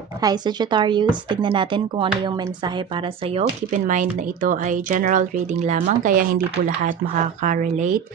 Hi Sagittarius, tignan natin kung ano yung mensahe para sa iyo. Keep in mind na ito ay general reading lamang kaya hindi po lahat makaka-relate.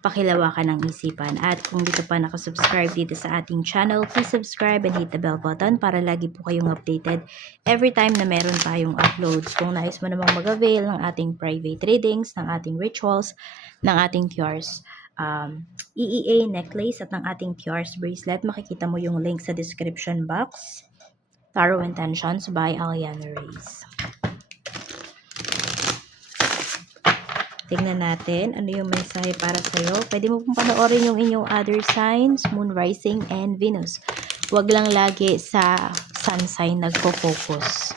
Pakilawakan ng isipan. At kung dito pa nakasubscribe dito sa ating channel, please subscribe and hit the bell button para lagi po kayong updated every time na meron tayong uploads. Kung nais mo namang mag-avail ng ating private readings, ng ating rituals, ng ating cures, EEA necklace at ng ating Tiars bracelet, makikita mo yung link sa description box. Tarot Intentions by Aliana Reyes. Tingnan natin ano yung mensahe para sa'yo. Pwede mo pong panoorin yung inyong other signs, Moon, Rising, and Venus. Huwag lang lagi sa Sun sign nagpo-focus.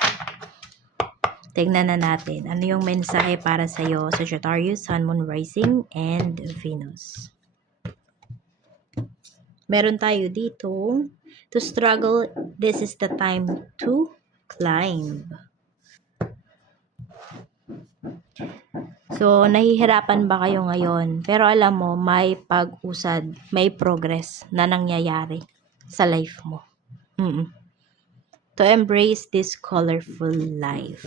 Tingnan na natin ano yung mensahe para sa'yo, Sagittarius, Sun, Moon, Rising, and Venus. Meron tayo dito, to struggle, this is the time to climb. So, nahihirapan ba kayo ngayon? Pero alam mo, may pag-usad, may progress na nangyayari sa life mo. To embrace this colorful life.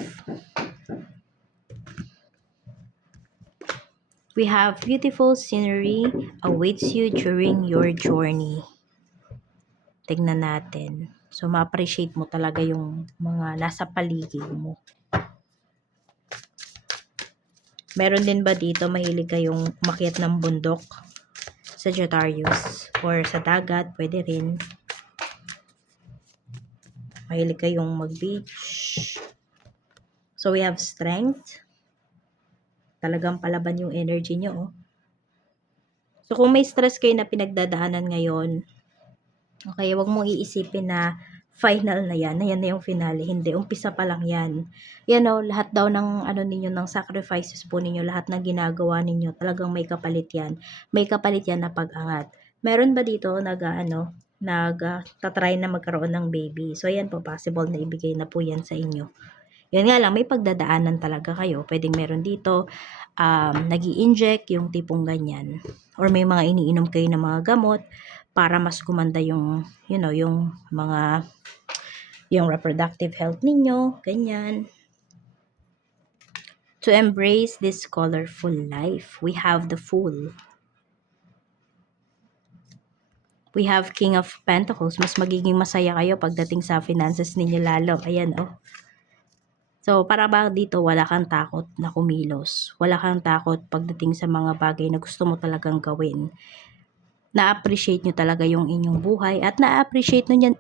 We have beautiful scenery awaits you during your journey. Tignan natin. So, ma-appreciate mo talaga yung mga nasa paligid mo. Meron din ba dito mahilig kayong umakyat ng bundok? Sagittarius. Or sa dagat, pwede rin. Mahilig kayong mag-beach. So, we have strength. Talagang palaban yung energy nyo, oh. So, kung may stress kayo na pinagdadaanan ngayon, okay, wag mong iisipin na final na yan na yung finale. Hindi, umpisa pa lang yan. Yan o, lahat daw ng ano ninyo, ng sacrifices po ninyo, lahat ng ginagawa ninyo, talagang may kapalit yan. May kapalit yan na pag-angat. Meron ba dito tatry na magkaroon ng baby? So, yan po, possible na ibigay na po yan sa inyo. Yan nga lang, may pagdadaanan talaga kayo. Pwedeng meron dito, nag-i-inject, yung tipong ganyan. Or may mga iniinom kayo ng mga gamot para mas kumanda yung, yung mga, yung reproductive health ninyo, ganyan. To embrace this colorful life, we have the Fool. We have King of Pentacles. Mas magiging masaya kayo pagdating sa finances ninyo lalo. Ayan, oh. So, para ba dito wala kang takot na kumilos? Wala kang takot pagdating sa mga bagay na gusto mo talagang gawin. Na-appreciate nyo talaga yung inyong buhay at na-appreciate ninyo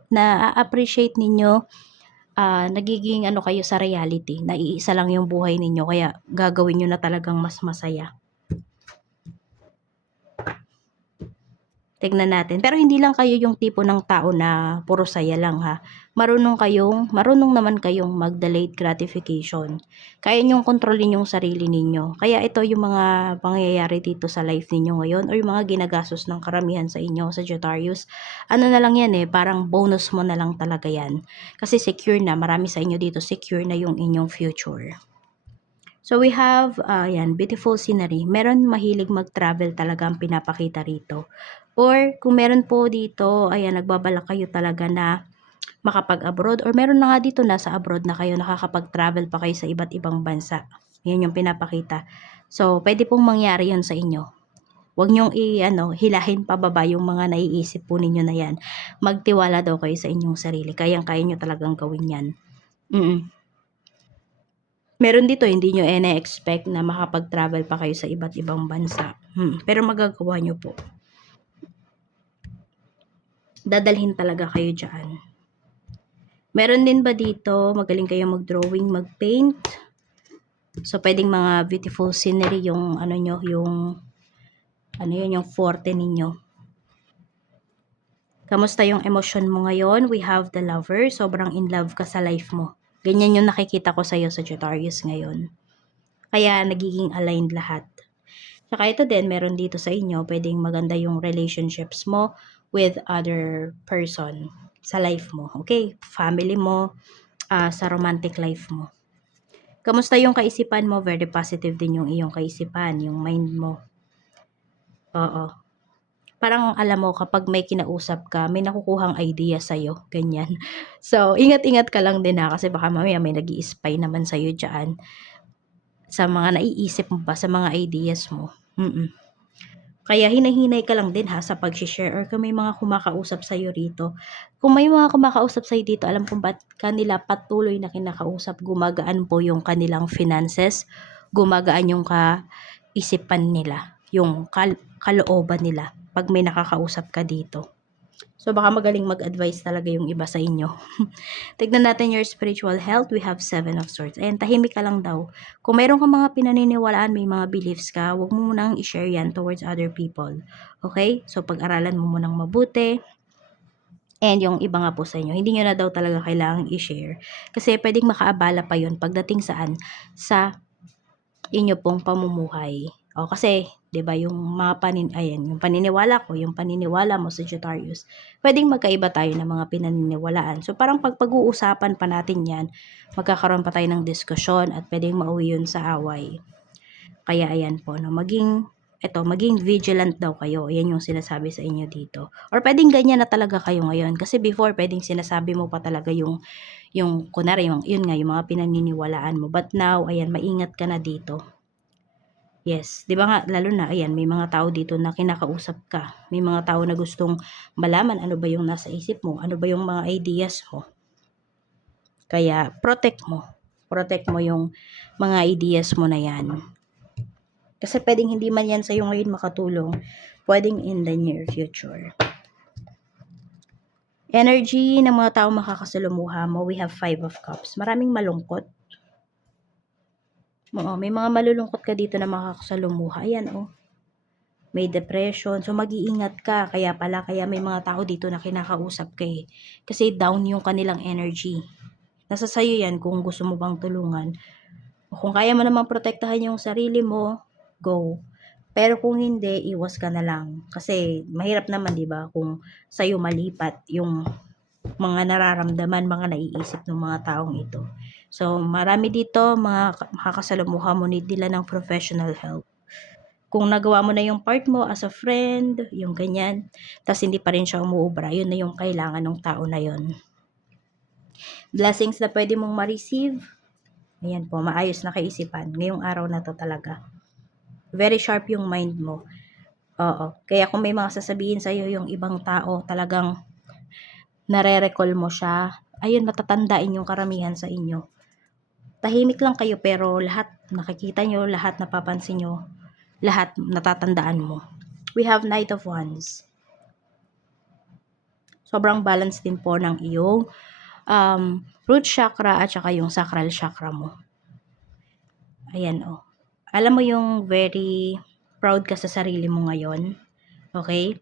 nagiging ano kayo sa reality. Naiisa lang yung buhay ninyo kaya gagawin nyo na talagang mas masaya. Tignan natin. Pero hindi lang kayo yung tipo ng tao na puro saya lang, ha. Marunong naman kayong mag-delayed gratification. Kaya nyong kontrolin yung sarili ninyo. Kaya ito yung mga pangyayari dito sa life ninyo ngayon or yung mga ginagastos ng karamihan sa inyo, Sagittarius. Ano na lang yan parang bonus mo na lang talaga yan. Kasi secure na, marami sa inyo dito, secure na yung inyong future. So we have, beautiful scenery. Meron mahilig mag-travel talaga ang pinapakita rito. Or kung meron po dito, nagbabalak kayo talaga na makapag-abroad. Or meron na nga dito nasa abroad na kayo, nakakapag-travel pa kayo sa iba't ibang bansa. Yan yung pinapakita. So, pwede pong mangyari yun sa inyo. Huwag nyong hilahin pababa yung mga naiisip po ninyo na yan. Magtiwala daw kayo sa inyong sarili. Kayang-kaya nyo talagang gawin yan. Meron dito, hindi nyo expect na makapag-travel pa kayo sa iba't ibang bansa. Pero magagawa nyo po. Dadalhin talaga kayo dyan. Meron din ba dito, magaling kayo mag-drawing, mag-paint? So, pwedeng mga beautiful scenery yung, yung forte ninyo. Kamusta yung emosyon mo ngayon? We have the Lover. Sobrang in love ka sa life mo. Ganyan yung nakikita ko sa'yo, Sagittarius, ngayon. Kaya, nagiging aligned lahat. Saka ito din, meron dito sa inyo, pwedeng maganda yung relationships mo with other person sa life mo. Okay? Family mo, sa romantic life mo. Kamusta yung kaisipan mo? Very positive din yung iyong kaisipan, yung mind mo. Oo. Parang alam mo kapag may kinausap ka, may nakukuhang idea sa'yo, ganyan. So, ingat-ingat ka lang din, kasi baka mamaya may nag-i-spy naman sa'yo diyan, sa mga naiisip mo ba, sa mga ideas mo. Kaya hinay-hinay ka lang din sa pag-share or kung may mga kumakausap sa'yo rito. Kung may mga kumakausap sa'yo dito, alam kung ba't kanila patuloy na kinakausap, gumagaan po yung kanilang finances, gumagaan yung kaisipan nila, yung kalooban nila pag may nakakausap ka dito. So, baka magaling mag-advise talaga yung iba sa inyo. Tignan natin your spiritual health. We have 7 of Swords. Ayan, tahimik ka lang daw. Kung mayroon kang mga pinaniniwalaan, may mga beliefs ka, huwag mo munang i-share yan towards other people. Okay? So, pag-aralan mo munang mabuti. And yung iba nga po sa inyo, hindi nyo na daw talaga kailangang i-share. Kasi pwedeng makaabala pa yun pagdating saan? Sa inyo pong pamumuhay. O kasi, 'di ba, yung mga yung paniniwala ko, yung paniniwala mo, Sagittarius, pwedeng magkaiba tayo ng mga pinaniniwalaan. So parang pag-uusapan pa natin 'yan, magkakaroon pa tayo ng diskusyon at pwedeng mauwi 'yun sa away. Kaya ayan po, no, maging vigilant daw kayo. Ayan yung sinasabi sa inyo dito. Or pwedeng ganyan na talaga kayo ngayon. Kasi before, pwedeng sinasabi mo pa talaga yung kunwari, yun nga, yung mga pinaniniwalaan mo. But now, ayan, maingat ka na dito. Yes, 'di ba nga, lalo na ayan, may mga tao dito na kinakausap ka. May mga tao na gustong malaman ano ba yung nasa isip mo, ano ba yung mga ideas mo. Kaya protect mo. Protect mo yung mga ideas mo na 'yan. Kasi pwedeng hindi man 'yan sa'yo ngayon makatulong, pwedeng in the near future. Energy ng mga tao makakasalumuha mo, we have 5 of Cups. Maraming malungkot. Oo, may mga malulungkot ka dito na makakasalumuha. Ayan, may depression. So, mag-iingat ka. Kaya may mga tao dito na kinakausap ka Kasi down yung kanilang energy. Nasa sayo yan kung gusto mo bang tulungan. O kung kaya mo namang protektahan yung sarili mo, go. Pero kung hindi, iwas ka na lang. Kasi mahirap naman, di ba, kung sa'yo malipat yung mga nararamdaman, mga naiisip ng mga taong ito. So, marami dito, mga makakasalamuha mo, need nila ng professional help. Kung nagawa mo na yung part mo as a friend, yung ganyan, tas hindi pa rin siya umuubra, yun na yung kailangan ng tao na yun. Blessings na pwede mong ma-receive, ayan po, maayos na kaisipan. Ngayong araw na to talaga. Very sharp yung mind mo. Oo. Kaya kung may mga sasabihin sa'yo yung ibang tao, talagang nare-recall mo siya, ayun, matatandain yung karamihan sa inyo. Tahimik lang kayo pero lahat nakikita nyo, lahat napapansin nyo, lahat natatandaan mo. We have Knight of Wands. Sobrang balance din po ng iyong root chakra at saka yung sacral chakra mo. Ayan Alam mo yung very proud ka sa sarili mo ngayon. Okay?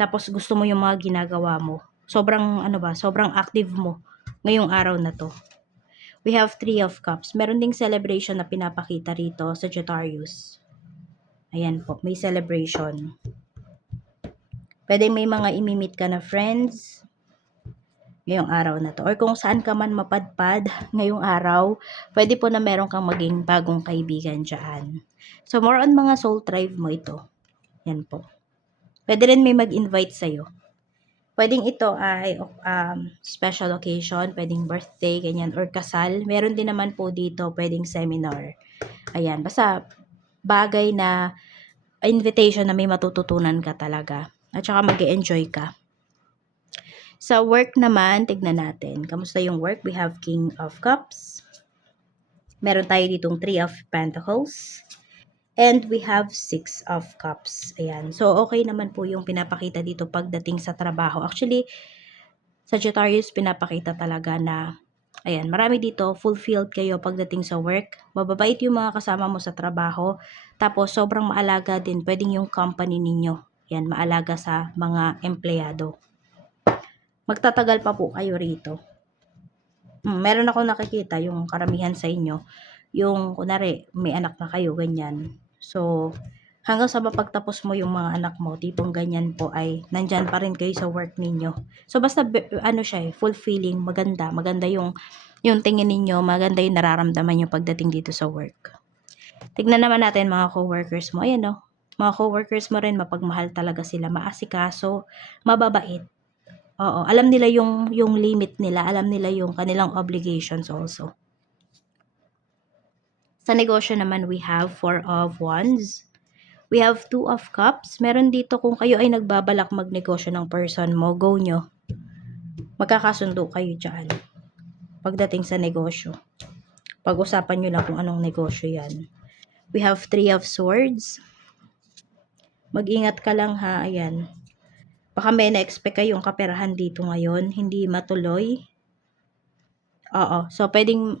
Tapos gusto mo yung mga ginagawa mo. Sobrang active mo ngayong araw na to. We have 3 of Cups. Meron ding celebration na pinapakita rito, Sagittarius. Ayan po, may celebration. Pwede may mga imimit ka na friends ngayong araw na to. Or kung saan ka man mapadpad ngayong araw, pwede po na meron kang maging bagong kaibigan dyan. So, more on mga soul tribe mo ito. Yan po. Pwede rin may mag-invite sa'yo. Pwedeng ito ay special occasion, pwedeng birthday, ganyan, or kasal. Meron din naman po dito, pwedeng seminar. Ayan, basta bagay na invitation na may matututunan ka talaga. At saka mag-e-enjoy ka. Sa work naman, tignan natin. Kamusta yung work? We have King of Cups. Meron tayo ditong 3 of Pentacles. And we have 6 of Cups. Ayan. So, okay naman po yung pinapakita dito pagdating sa trabaho. Actually, Sagittarius, pinapakita talaga na, ayan, marami dito, fulfilled kayo pagdating sa work. Mababait yung mga kasama mo sa trabaho. Tapos, sobrang maalaga din. Pwedeng yung company ninyo. Yan, maalaga sa mga empleyado. Magtatagal pa po kayo rito. Meron ako nakikita yung karamihan sa inyo. Yung, kunwari, may anak na kayo, ganyan. So, hanggang sa mapagtapos mo yung mga anak mo, tipong ganyan po ay nandyan pa rin kayo sa work ninyo. So, basta siya fulfilling, maganda yung tingin ninyo, maganda yung nararamdaman nyo pagdating dito sa work. Tignan naman natin mga co-workers mo. Ayan Mga coworkers mo rin, mapagmahal talaga sila, maasikaso, mababait. Oo, alam nila yung limit nila, alam nila yung kanilang obligations also. Sa negosyo naman, we have 4 of Wands. We have 2 of Cups. Meron dito kung kayo ay nagbabalak magnegosyo ng person mo, go nyo. Magkakasundo kayo dyan. Pagdating sa negosyo. Pag-usapan nyo lang kung anong negosyo yan. We have 3 of Swords. Mag-ingat ka lang ha, ayan. Baka may na-expect kayong kaperahan dito ngayon, hindi matuloy. Oo, so pwedeng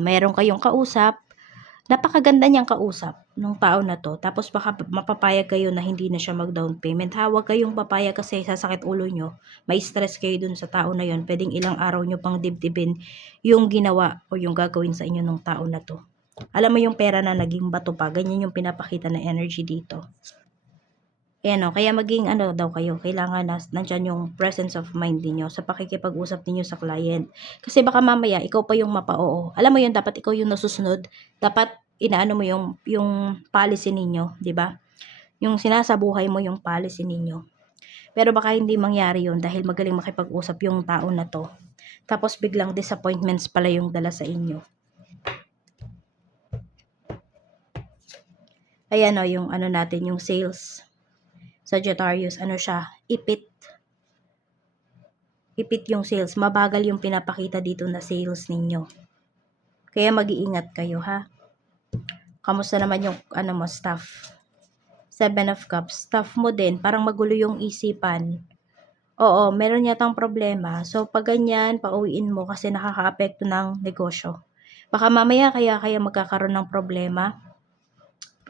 meron kayong kausap, napakaganda niyang kausap nung tao na to. Tapos baka mapapayag kayo na hindi na siya mag-down payment. Ha, huwag kayong papayag kasi sasakit ulo nyo. May stress kayo dun sa tao na yon. Pwedeng ilang araw nyo pang dibdibin yung ginawa o yung gagawin sa inyo ng tao na to. Alam mo yung pera na naging bato pa, ganyan yung pinapakita na energy dito. Ayan o, kaya maging daw kayo, kailangan nandyan yung presence of mind niyo sa pakikipag-usap niyo sa client. Kasi baka mamaya, ikaw pa yung mapa-oo. Alam mo yun, dapat ikaw yung nasusunod. Dapat inaano mo yung policy ninyo, di ba? Yung sinasabuhay mo yung policy ninyo. Pero baka hindi mangyari yun dahil magaling makipag-usap yung tao na to. Tapos biglang disappointments pala yung dala sa inyo. Ayan o, yung natin, yung sales. Sagittarius, siya, ipit yung sales. Mabagal yung pinapakita dito na sales ninyo. Kaya mag-iingat kayo ha. Kamusta naman yung mo, staff? 7 of Cups. Staff mo din, parang magulo yung isipan. Oo, meron yatang problema. So, pag ganyan, pauwiin mo kasi nakaka-apekto ng negosyo. Baka mamaya kaya magkakaroon ng problema.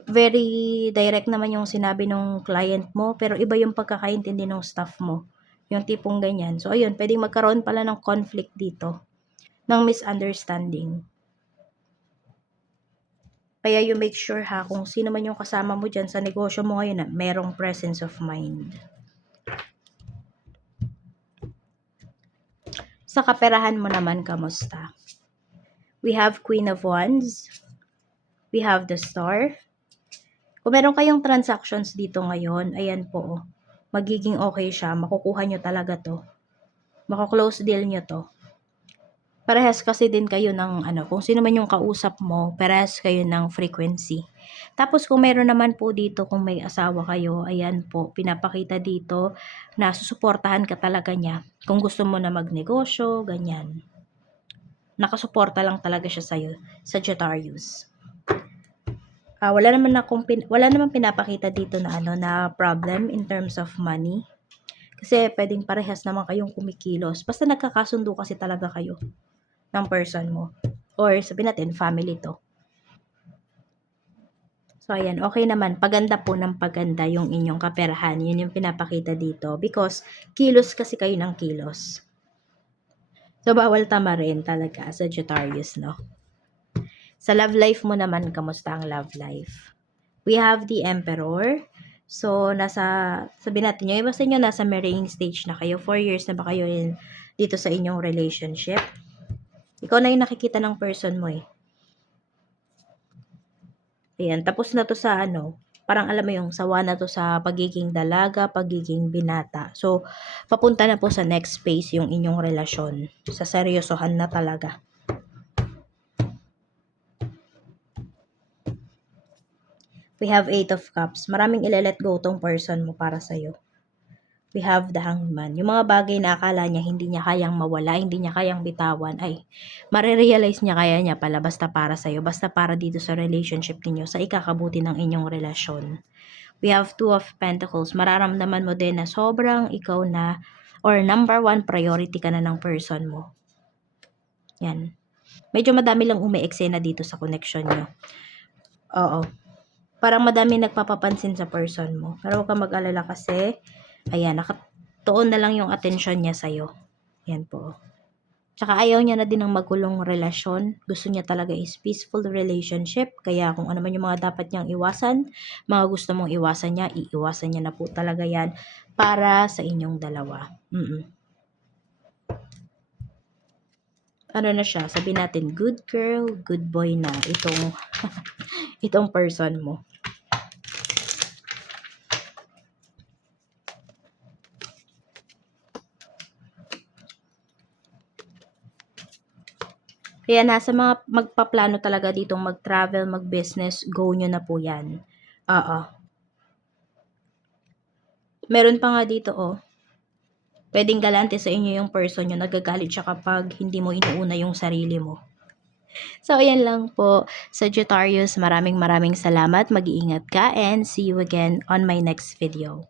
Very direct naman yung sinabi ng client mo, pero iba yung pagkakaintindi ng staff mo. Yung tipong ganyan. So, ayun, pwedeng magkaroon pala ng conflict dito. Ng misunderstanding. Kaya you make sure ha, kung sino man yung kasama mo dyan sa negosyo mo ngayon na merong presence of mind. Sa kaperahan mo naman, kamusta? We have Queen of Wands. We have the Star. Kung meron kayong transactions dito ngayon, ayan po, magiging okay siya. Makukuha nyo talaga to. Mako-close deal nyo to. Parehas kasi din kayo ng kung sino man yung kausap mo, parehas kayo ng frequency. Tapos kung meron naman po dito, kung may asawa kayo, ayan po, pinapakita dito na susuportahan ka talaga niya. Kung gusto mo na magnegosyo, ganyan. Nakasuporta lang talaga siya sa'yo, Sagittarius. Wala naman pinapakita dito na na problem in terms of money. Kasi pwedeng parehas naman kayong kumikilos. Basta nagkakasundo kasi talaga kayo ng person mo. Or sabihin natin, family to. So, ayan, okay naman. Paganda po ng paganda yung inyong kaperahan. Yun yung pinapakita dito. Because, kilos kasi kayo ng kilos. So, bawal tama rin talaga, Sagittarius, no? Sa love life mo naman, kamusta ang love life? We have the Emperor. So, sabihin natin, yung iba sa inyo, nasa marrying stage na kayo. 4 years na ba kayo dito sa inyong relationship? Ikaw na yung nakikita ng person mo eh. Ayan, tapos na to sa parang alam mo yung sawa na to sa pagiging dalaga, pagiging binata. So, papunta na po sa next phase yung inyong relasyon. Sa seryosohan na talaga. We have 8 of Cups. Maraming ile-let go tong person mo para sa'yo. We have the Hangman. Yung mga bagay na akala niya hindi niya kayang mawala, hindi niya kayang bitawan, ay marirealize niya kaya niya pala basta para sa'yo, basta para dito sa relationship niyo sa ikakabuti ng inyong relasyon. We have 2 of Pentacles. Mararamdaman mo din na sobrang ikaw na or number 1 priority ka na ng person mo. Yan. Medyo madami lang umi-eksena dito sa connection nyo. Oo. Parang madami nagpapapansin sa person mo. Pero huwag kang mag-alala kasi, ayan, nakatuon na lang yung atensyon niya sa'yo. Yan po. Tsaka ayaw niya na din ng magulong relasyon. Gusto niya talaga is peaceful relationship. Kaya kung ano man yung mga dapat niyang iwasan, mga gusto mong iwasan niya, iiwasan niya na po talaga yan para sa inyong dalawa. Ano na siya, sabihin natin, good girl, good boy na itong itong person mo. Ayan ha, sa mga magpaplano talaga ditong mag-travel, mag-business, go nyo na po yan. Oo. Meron pa nga dito oh, pwedeng galante sa inyo yung person nyo, nagagalit siya kapag hindi mo inuuna yung sarili mo. So, ayan lang po. Sagittarius, maraming salamat. Mag-iingat ka and see you again on my next video.